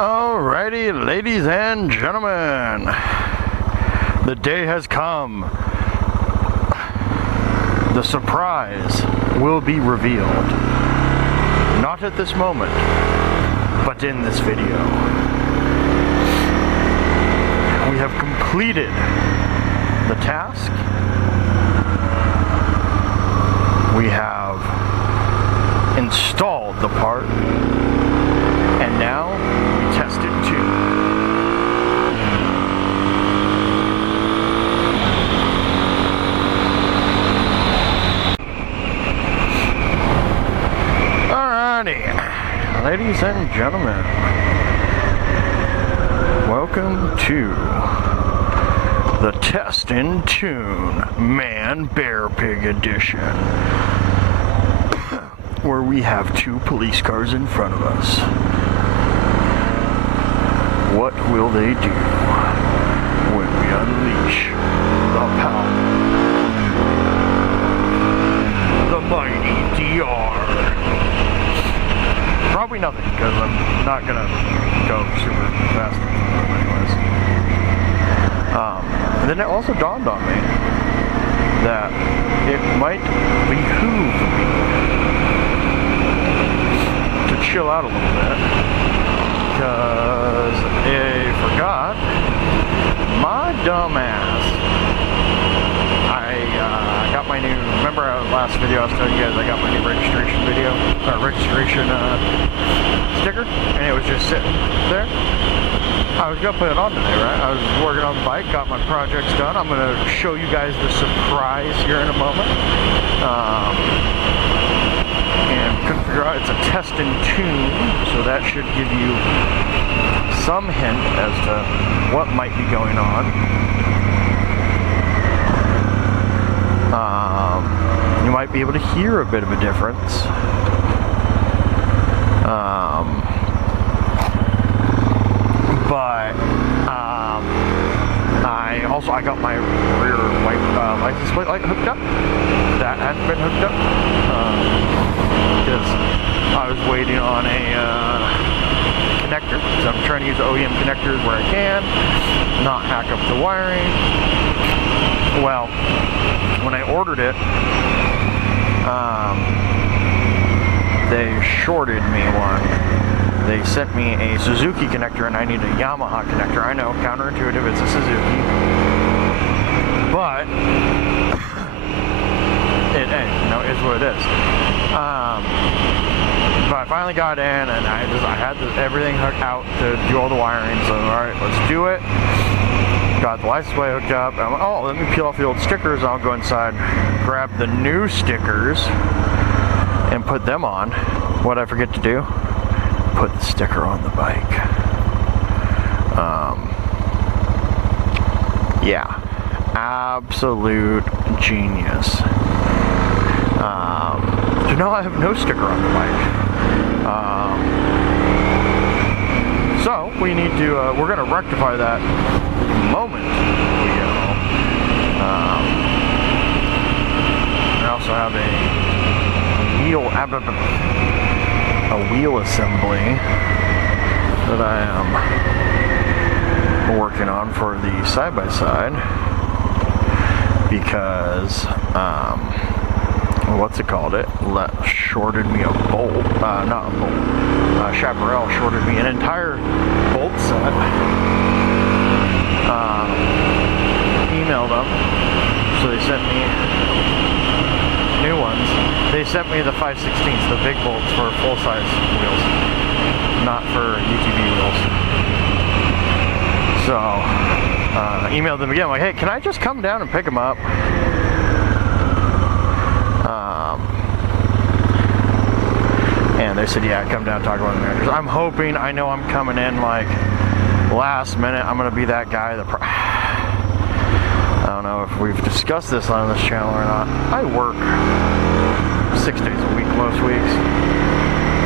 Alrighty, ladies and gentlemen, the day has come. The surprise will be revealed. Not at this moment, but in this video. We have completed the task. We have installed the part, and now we test it too. Alrighty, ladies and gentlemen, welcome to the Test in Tune Man Bear Pig Edition, where we have two police cars in front of us. What will they do when we unleash the power? The mighty DR. Probably nothing, because I'm not gonna go super fast anyways. And then it also dawned on me that it might behoove me to chill out a little bit, because I forgot my dumb ass. I got my new, remember last video I was telling you guys I got my new registration sticker, and it was just sitting there. I was gonna put it on today, right? I was working on the bike, got my projects done. I'm gonna show you guys the surprise here in a moment. And couldn't figure out, it's a test in tune, so that should give you some hint as to what might be going on. You might be able to hear a bit of a difference. But I got my rear license plate light hooked up. That hadn't been hooked up because I was waiting on a connector. So I'm trying to use OEM connectors where I can, not hack up the wiring. Well, when I ordered it, they shorted me one. They sent me a Suzuki connector and I need a Yamaha connector. I know, counterintuitive, it's a Suzuki. But it is what it is. But I finally got in and I had everything hooked out to do all the wiring. So alright, let's do it. Got the license plate hooked up. I'm like, oh, let me peel off the old stickers. I'll go inside, grab the new stickers, and put them on. What'd I forget to do? Put the sticker on the bike. Yeah, absolute genius. So now I have no sticker on the bike. So we need to, we're going to rectify that moment we get home. I also have a wheel assembly that I am working on for the side-by-side, because what's it called? It shorted me a bolt, not a bolt. Chaparral shorted me an entire bolt set. Emailed them, so they sent me new ones. They sent me the 5/16, the big bolts for full-size wheels, not for UTV wheels. So, I emailed them again, like, hey, can I just come down and pick them up? And they said, yeah, come down, talk about the managers. I'm hoping, I know I'm coming in like last minute. I'm gonna be that guy that I don't know if we've discussed this on this channel or not. I work 6 days a week most weeks.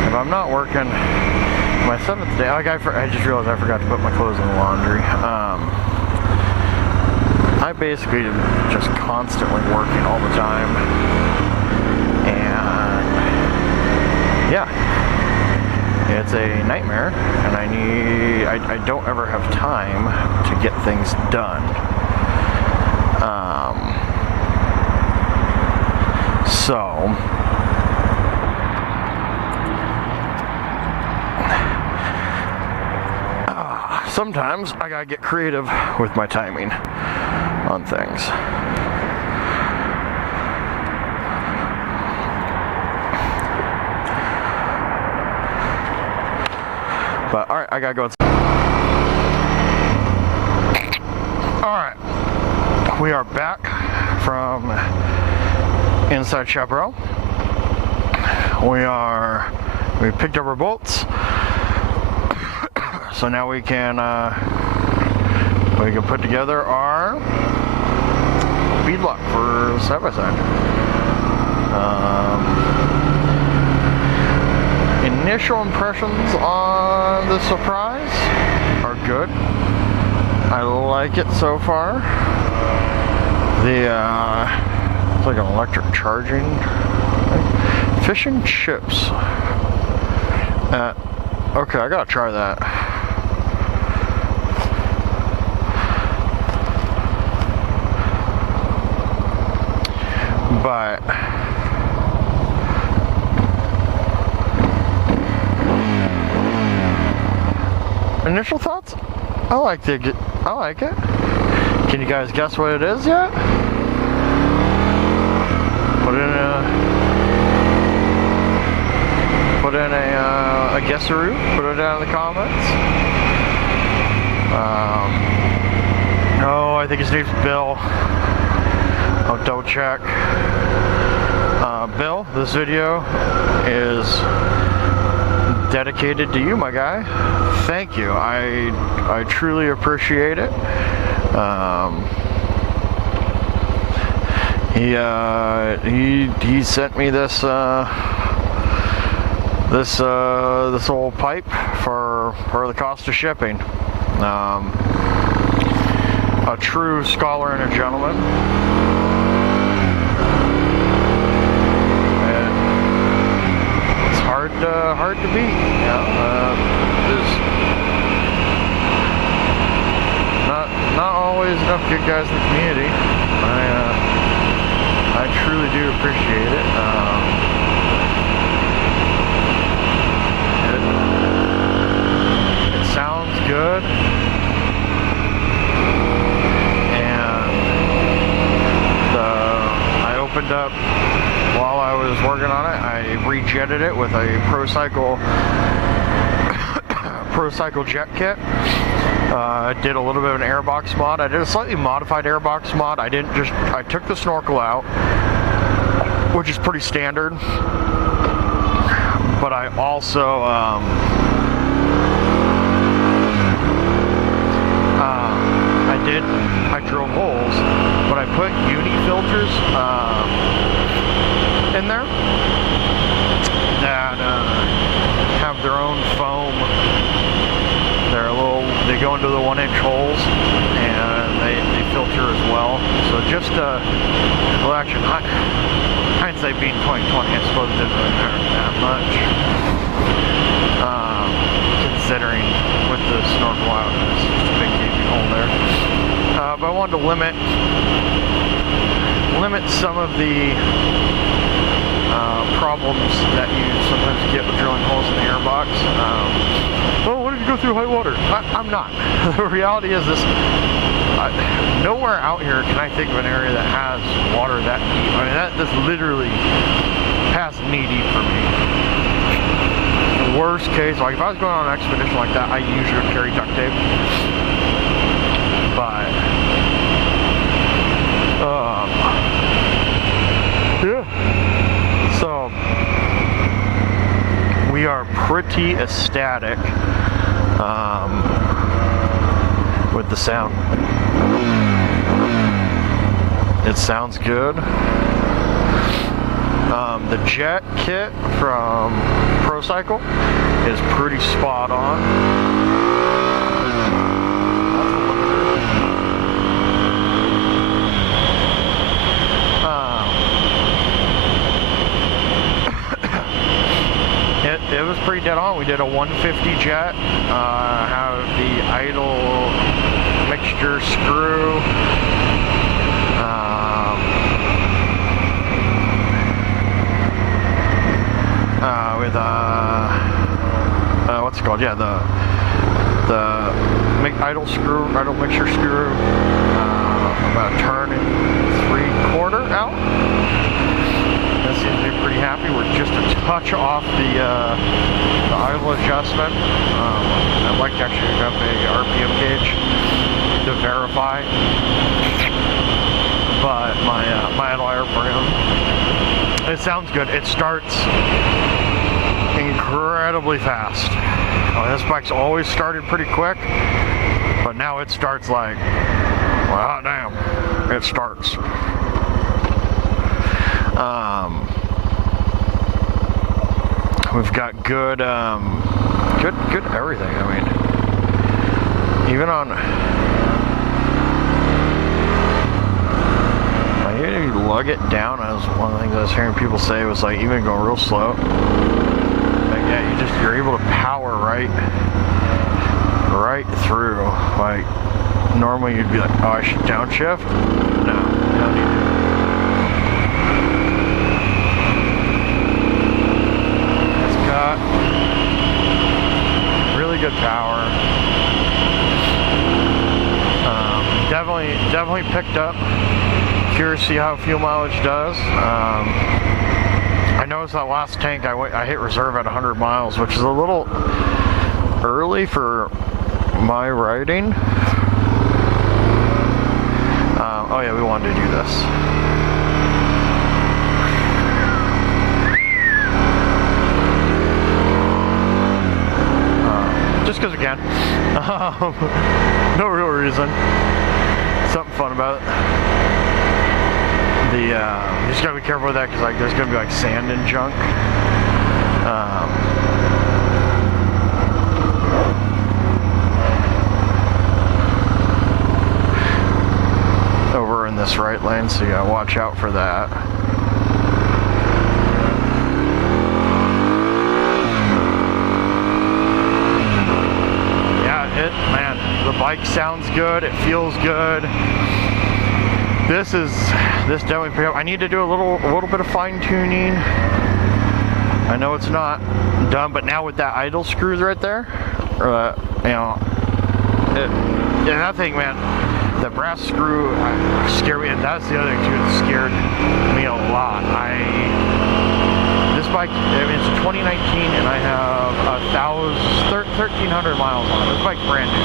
If I'm not working my 7th day, like I just realized I forgot to put my clothes in the laundry. I basically just constantly working all the time. And yeah, It's a nightmare, and I don't ever have time to get things done. Sometimes I gotta get creative with my timing on things. But alright, I gotta go inside. Alright, we are back from inside Chaparral. We picked up our bolts. So now we can put together our beadlock for side-by-side. Initial impressions on the Surprise are good. I like it so far. It's like an electric charging thing. Fish and chips. Okay, I gotta try that. But initial thoughts? I like it. Can you guys guess what it is yet? Put in a guesseroo. Put it down in the comments. No, I think his name's Bill. I'll double check. Bill, this video is dedicated to you, my guy. Thank you. I truly appreciate it. He sent me this this old pipe for the cost of shipping. A true scholar and a gentleman. Hard to beat, you know. There's not always enough good guys in the community. I truly do appreciate it. It sounds good, and I opened up. While I was working on it, I rejetted it with a Procycle jet kit. I did a little bit of an airbox mod. I did a slightly modified airbox mod. I took the snorkel out, which is pretty standard. But I also I drilled holes, but I put uni filters in there that have their own foam. They go into the 1-inch holes, and they filter as well. So just well, actually, hindsight being 20/20, I suppose it didn't really matter that much, considering with the snorkel out, it's just a big gaping hole there. But I wanted to limit some of the problems that you sometimes get with drilling holes in the airbox. Oh, what if you go through high water? I'm not. The reality is this. Nowhere out here can I think of an area that has water that deep. I mean, that's literally past knee deep for me. The worst case, like if I was going on an expedition like that, I usually would carry duct tape. But yeah. So we are pretty ecstatic with the sound. It sounds good. The jet kit from Procycle is pretty spot on. It it was pretty dead on. We did a 150 jet, have the idle mixture screw, with what's it called? Yeah, the idle mixture screw, about a turn and 3/4 out. That seems to be pretty happy. We're just a touch off the idle adjustment. I'd like to actually hook up a RPM gauge to verify, but my idle airframe, it sounds good. It starts incredibly fast. This bike's always started pretty quick, but now it starts like, well, damn, it starts. We've got good everything. I mean, even on, you lug it down. As one of the things I was hearing people say was like, even going real slow, like, yeah, you're able to power right through. Like, normally you'd be like, oh, I should downshift. No, you don't need to. It's got really good power. Definitely picked up. Curious to see how fuel mileage does. I noticed that last tank I hit reserve at 100 miles, which is a little early for my riding. Oh yeah, we wanted to do this. Just because we can. No real reason. Something fun about it. You just gotta be careful with that, because like there's gonna be like sand and junk. Over in this right lane, so you gotta watch out for that. Yeah, man, the bike sounds good. It feels good. This definitely. I need to do a little bit of fine tuning. I know it's not done, but now with that idle screws right there, yeah, that thing, man, the brass screw scared me, and that's the other thing too. It scared me a lot. This bike, I mean, it's a 2019, and I have 1,300 miles on it. This bike's brand new,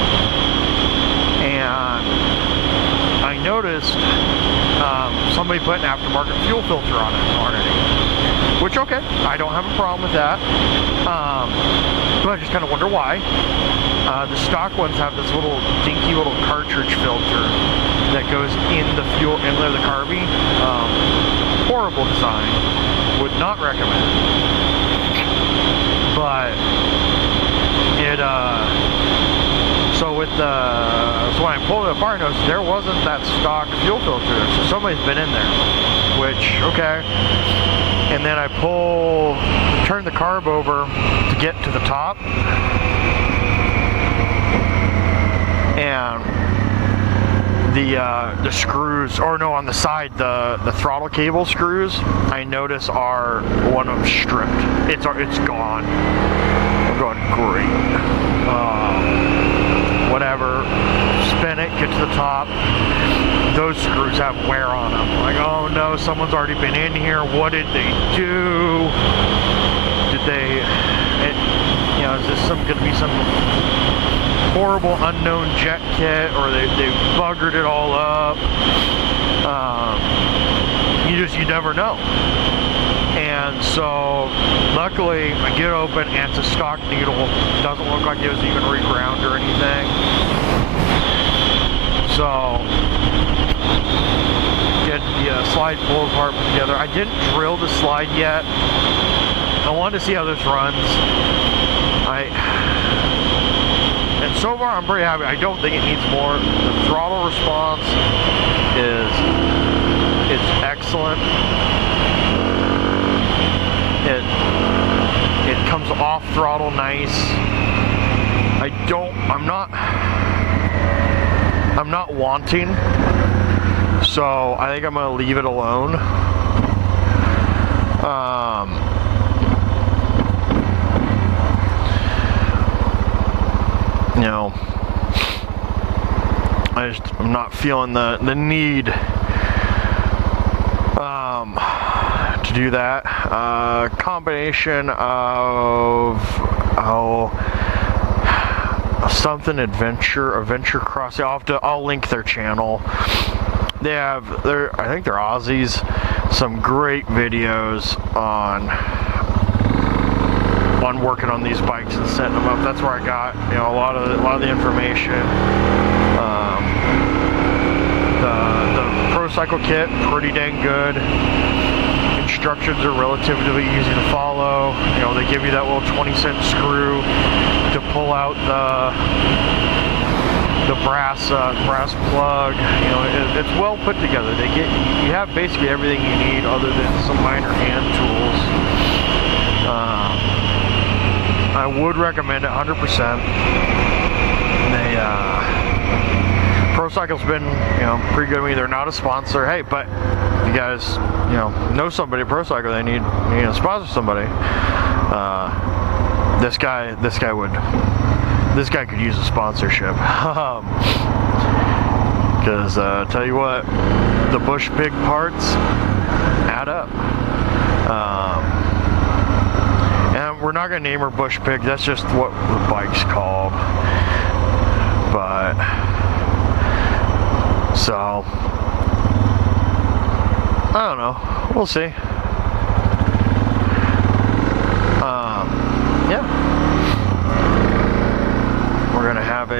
and I noticed somebody put an aftermarket fuel filter on it already, which, okay, I don't have a problem with that, but I just kind of wonder why. The stock ones have this little dinky little cartridge filter that goes in the fuel inlet of the carby. Horrible design, would not recommend, but it so when I pulled it apart, I noticed there wasn't that stock fuel filter there, so somebody's been in there, which, okay. And then I turn the carb over to get to the top, and the screws, or no, on the side, the throttle cable screws, I notice are one of them stripped. It's gone. I'm going, great. Whatever, spin it, get to the top. Those screws have wear on them. Like, oh no, someone's already been in here. What did they do? Did they, is this going to be some horrible unknown jet kit, or they buggered it all up? You never know. And so, luckily, I get it open, and it's a stock needle. Doesn't look like it was even reground or anything. So, get the slide pull apart together. I didn't drill the slide yet. I wanted to see how this runs. And so far, I'm pretty happy. I don't think it needs more. The throttle response is excellent. It comes off throttle nice. I'm not wanting, so I think I'm gonna leave it alone. You know, I'm not feeling the need to do that. Combination of something adventure crossing. I'll link their channel. I think they're Aussies. Some great videos on working on these bikes and setting them up. That's where I got, you know, a lot of the information. The Procycle kit, pretty dang good. Instructions are relatively easy to follow. You know, they give you that little 20-cent screw to pull out the brass plug. You know, it's well put together. You have basically everything you need other than some minor hand tools. I would recommend it 100%. Procycle's been, you know, pretty good to me. They're not a sponsor. Hey, but if you guys, you know somebody at Procycle, they need to sponsor somebody. This guy could use a sponsorship. Because tell you what, the BushPig parts add up. And we're not gonna name her BushPig. That's just what the bike's called. But so I don't know. We'll see. Yeah. We're gonna have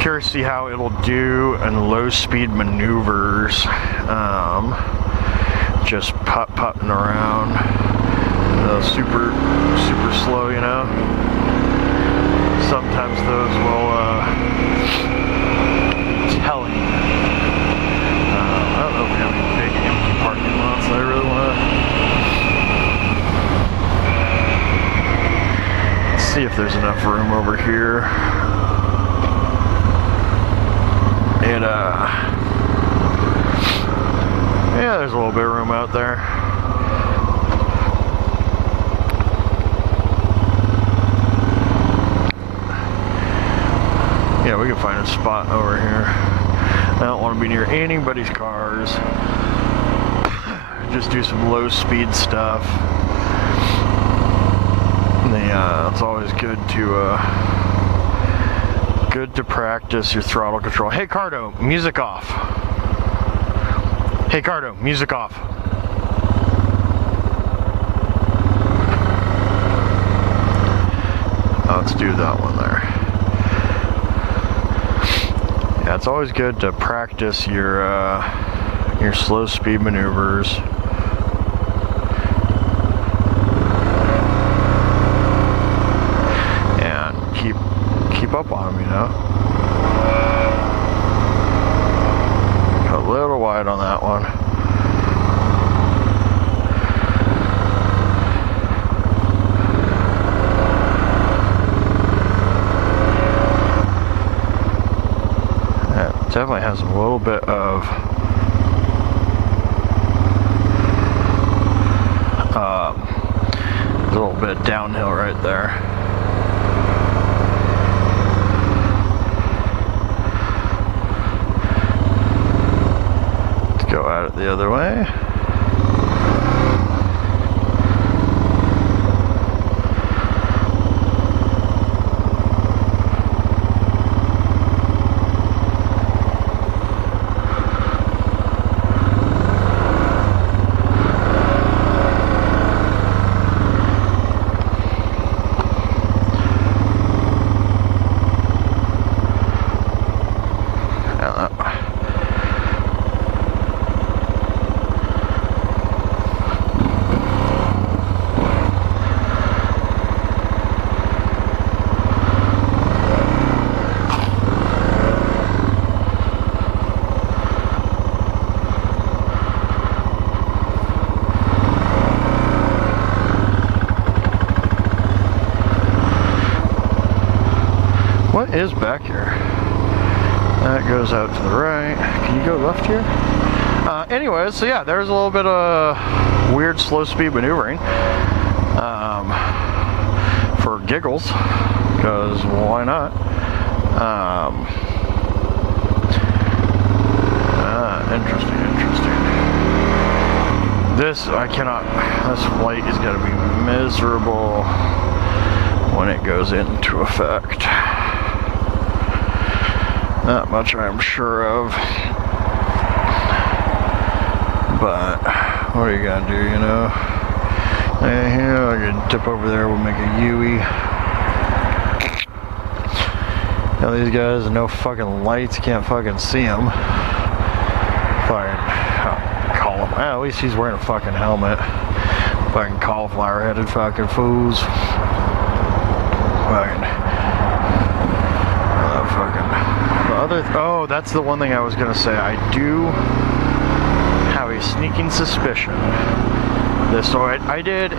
curious to see how it'll do in low speed maneuvers. Just putting around, super slow, you know. Sometimes those will tell you. I don't know if we have any big empty parking lots. I really want to see if there's enough room over here. And yeah, there's a little bit of room out there. Yeah, we can find a spot over here. I don't want to be near anybody's cars. Just do some low speed stuff. It's always good to practice your throttle control. Hey Cardo, music off. Hey Cardo, music off. Let's do that one there. Yeah, it's always good to practice your slow speed maneuvers. And keep up on them, you know. A little wide on that one. That definitely has a little bit of a little bit downhill right there. Go at it the other way. What is back here? That goes out to the right. Can you go left here? Anyways, so yeah, there's a little bit of weird slow speed maneuvering for giggles, because why not? Interesting. This flight is going to be miserable when it goes into effect. Not much I'm sure of. But what are you gonna do, you know? Yeah, I can tip over there, we'll make a Yui. Now these guys have no fucking lights, can't fucking see them. Fucking call him. At least he's wearing a fucking helmet. Fucking cauliflower headed fucking fools. Oh, that's the one thing I was gonna say. I do have a sneaking suspicion. So I did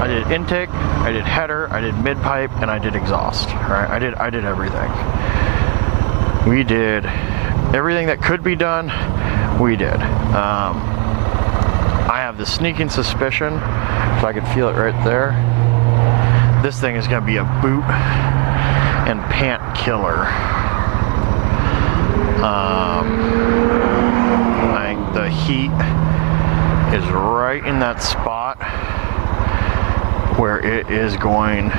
I did intake, I did header, I did mid pipe, and I did exhaust. Right? I did everything. We did everything that could be done. We did. I have the sneaking suspicion, so I could feel it right there. This thing is going to be a boot and pant killer. I think the heat is right in that spot where it is going.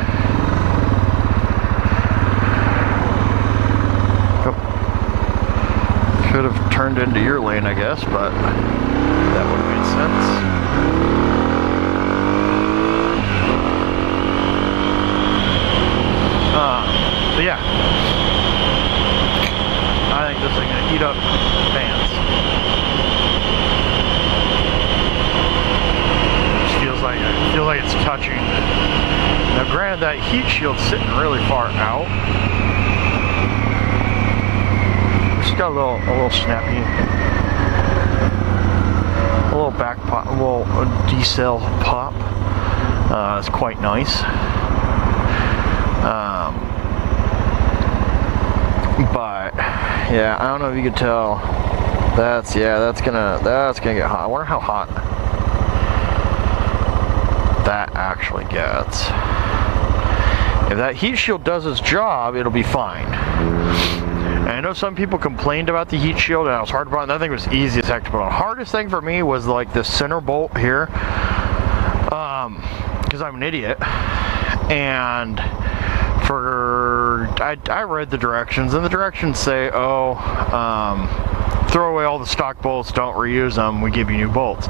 Could have turned into your lane, I guess, but that would have made sense. But yeah, I think this thing's gonna eat up fans. It feels like it's touching. Now, granted, that heat shield's sitting really far out. It's got a little snappy, a little back pop, a little decel pop. It's quite nice. But yeah, I don't know if you could tell. That's gonna get hot. I wonder how hot that actually gets. If that heat shield does its job, it'll be fine. And I know some people complained about the heat shield, and it was hard to put on. That thing was easy as heck to put on. Hardest thing for me was like this center bolt here, because I'm an idiot, and I read the directions, and the directions say, throw away all the stock bolts, don't reuse them, we give you new bolts.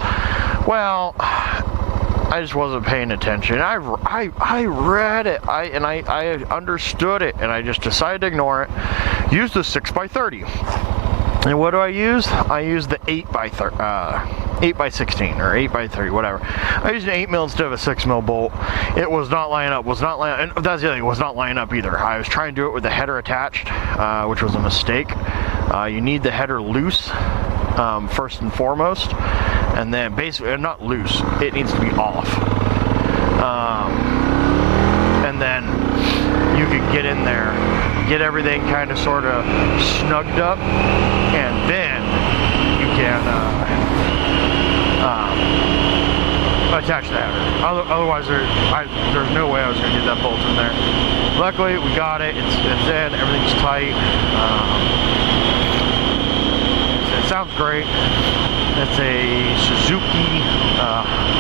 Well, I just wasn't paying attention. I read it, I understood it, and I just decided to ignore it. Use the 6x30. And what do I use? I use the 8x16 or 8x30, whatever. I used an 8mm instead of a 6mm bolt. It was not lining up. And that's the other thing. It was not lining up either. I was trying to do it with the header attached, which was a mistake. You need the header loose first and foremost, and then basically not loose. It needs to be off. And then you could get in there, get everything kind of sort of snugged up, and then you can attach the header. Otherwise, there's no way I was going to get that bolt in there. Luckily, we got it. It's in. Everything's tight. It sounds great. It's a Suzuki.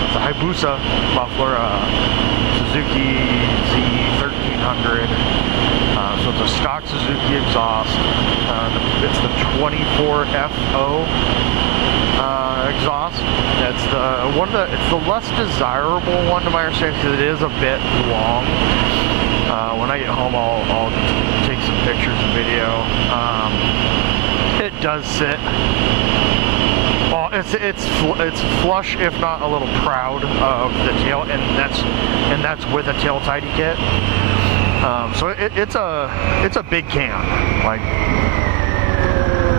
It's a Hayabusa muffler. Suzuki Z1300. So it's a stock Suzuki exhaust. It's the 24FO exhaust. It's the less desirable one to my understanding, because it is a bit long. When I get home, I'll take some pictures and video. It does sit. Well, it's flush, if not a little proud of the tail, and that's with a tail tidy kit. So it's a big can. Like,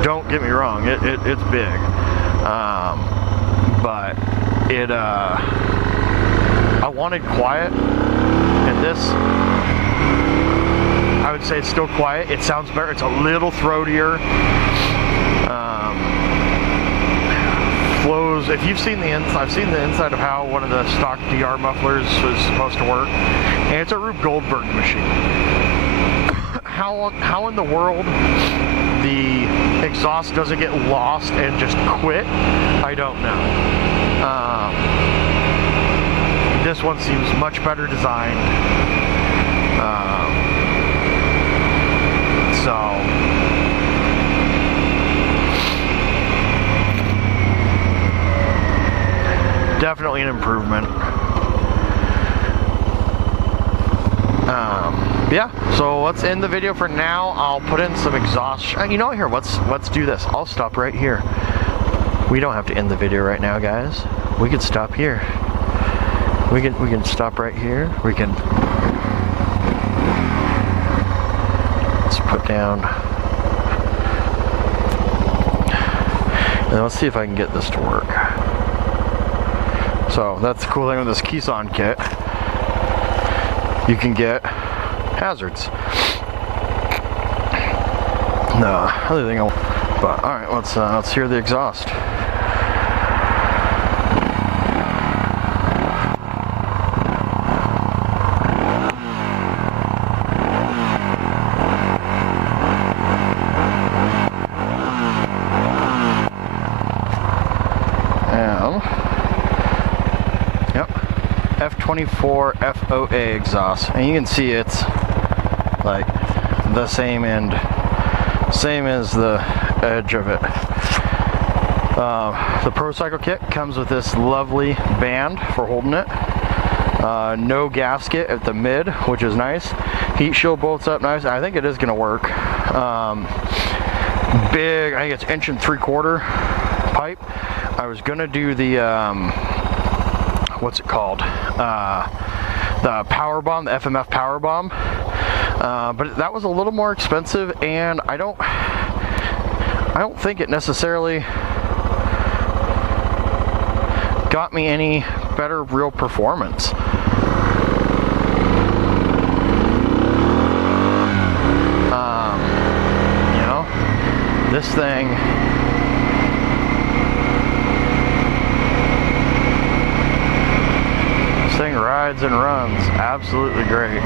don't get me wrong, it's big. But I wanted quiet, and this, I would say it's still quiet. It sounds better. It's a little throatier. Flows. If you've seen the inside, I've seen the inside of how one of the stock DR mufflers is supposed to work, and it's a Rube Goldberg machine. How in the world the exhaust doesn't get lost and just quit, I don't know. This one seems much better designed. Definitely an improvement. Yeah, so let's end the video for now. I'll put in some exhaust. You know, here, let's do this. I'll stop right here. We don't have to end the video right now, guys. We can stop here. We can stop right here. We can. Let's put down. And let's see if I can get this to work. So that's the cool thing with this Keeson kit. You can get hazards. The other thing, but all right, let's hear the exhaust. F24 FOA exhaust, and you can see it's like the same end, same as the edge of it. The Procycle kit comes with this lovely band for holding it. No gasket at the mid, which is nice. Heat shield bolts up nice. I think it is going to work. Big, I think it's 1 3/4 pipe. I was going to do the what's it called? The power bomb, the FMF power bomb. But that was a little more expensive, and I don't think it necessarily got me any better real performance. You know, this thing. This thing rides and runs absolutely great.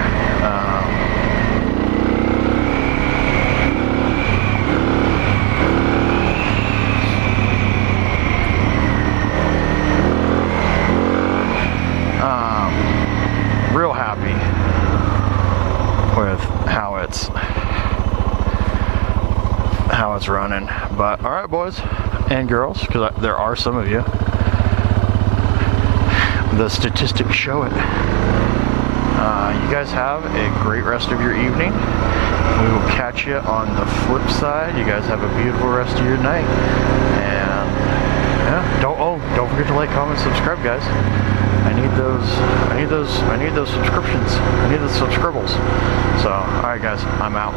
Real happy with how it's running. But all right, boys and girls, because there are some of you. The statistics show it. You guys have a great rest of your evening. We will catch you on the flip side. You guys have a beautiful rest of your night. And yeah, don't forget to like, comment, subscribe, guys. I need those subscriptions. I need those subscribbles. So, all right, guys, I'm out.